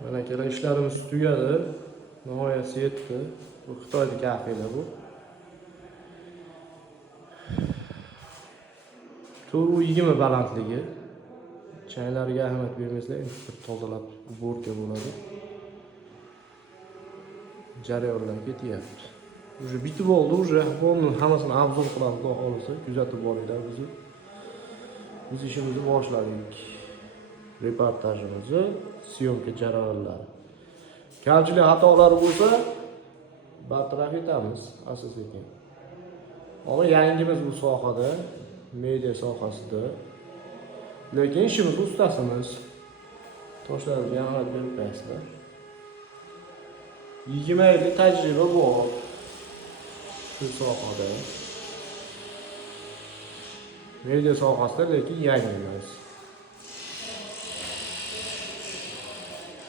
Mana kelar ishlarimiz tugadi. Nihoyasi yetdi. Bu Xitoylik kafelar bu. 420 balandligi. Chaylarga ahamiyat bermaysizlar, endi tozalab uborka bo'ladi. Jarayonlar ketyapti. Уже bitib oldi, уже buni hammasini obzor qilamiz, xudo xolisa, kuzatib boringlar bizni. Biz ishimizni boshladik. Reportajimizni, syomka jarayonlari. Kamchilik xatolari bo'lsa, bartaraf etamiz asta-sekin. Ammo yangimiz bu sohada, media sohasida. Lekin ishimiz ustasimiz. Toshlarimizga ahamiyat berib qo'yasizlar. 20 yillik tajriba bor shu sohada. Media sohasida, lekin yangimiz.